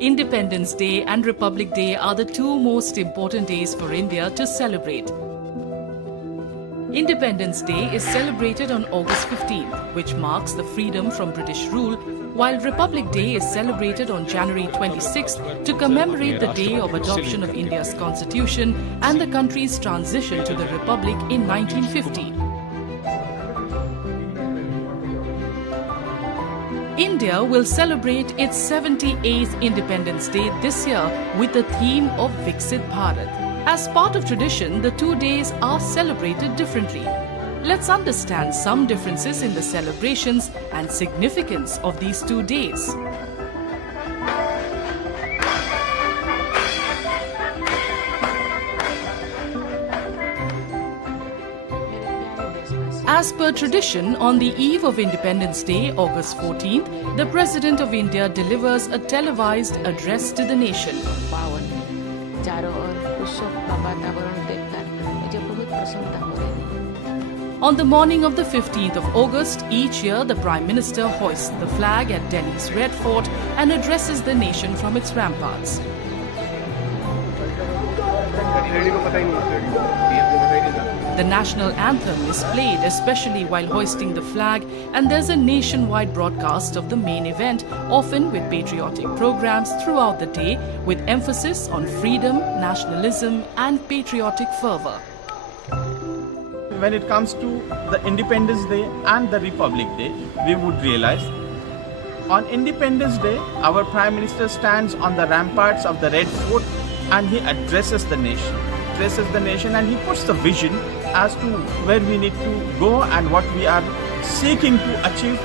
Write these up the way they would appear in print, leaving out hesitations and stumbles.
Independence Day and Republic Day are the two most important days for India to celebrate. Independence Day is celebrated on August 15th, which marks the freedom from British rule, while Republic Day is celebrated on January 26th to commemorate the day of adoption of India's constitution and the country's transition to the Republic in 1950. India will celebrate its 78th Independence Day this year with the theme of Viksit Bharat. As part of tradition, the 2 days are celebrated differently. Let's understand some differences in the celebrations and significance of these 2 days. As per tradition, on the eve of Independence Day, August 14th, the President of India delivers a televised address to the nation. On the morning of the 15th of August, each year the Prime Minister hoists the flag at Delhi's Red Fort and addresses the nation from its ramparts. The national anthem is played especially while hoisting the flag, and there's a nationwide broadcast of the main event, often with patriotic programs throughout the day with emphasis on freedom, nationalism and patriotic fervor. When it comes to the Independence Day and the Republic Day, we would realize on Independence Day, our Prime Minister stands on the ramparts of the Red Fort and he addresses the nation. And he puts the vision as to where we need to go and what we are seeking to achieve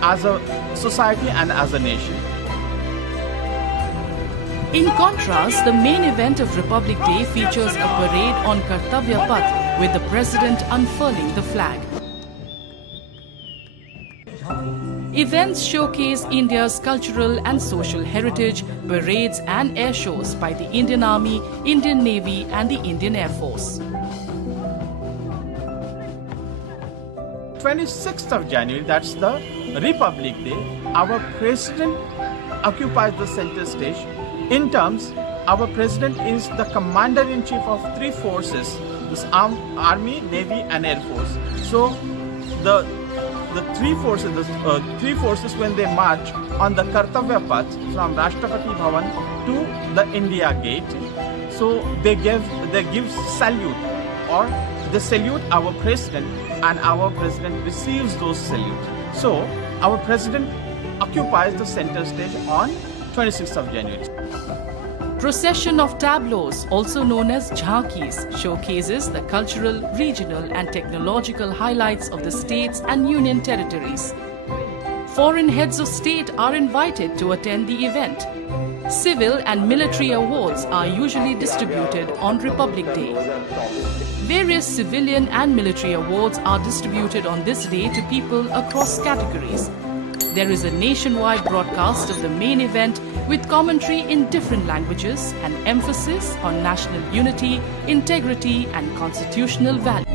as a society and as a nation. In contrast, the main event of Republic Day features a parade on Kartavya Path with the President unfurling the flag. Events showcase India's cultural and social heritage, parades and air shows by the Indian Army, Indian Navy and the Indian Air Force. 26th of January, that's the Republic Day, our President occupies the center stage. In terms, our President is the Commander-in-Chief of 3 forces, this Army, Navy and Air Force. So the three forces when they march on the Kartavya Path from Rashtrapati Bhavan to the India Gate, so they give salute, or they salute our President and our President receives those salutes. So our President occupies the center stage on 26th of January. Procession of tableaus, also known as jhankis, showcases the cultural, regional and technological highlights of the states and union territories. Foreign heads of state are invited to attend the event. Civil and military awards are usually distributed on Republic Day. Various civilian and military awards are distributed on this day to people across categories. There is a nationwide broadcast of the main event with commentary in different languages and emphasis on national unity, integrity and constitutional values.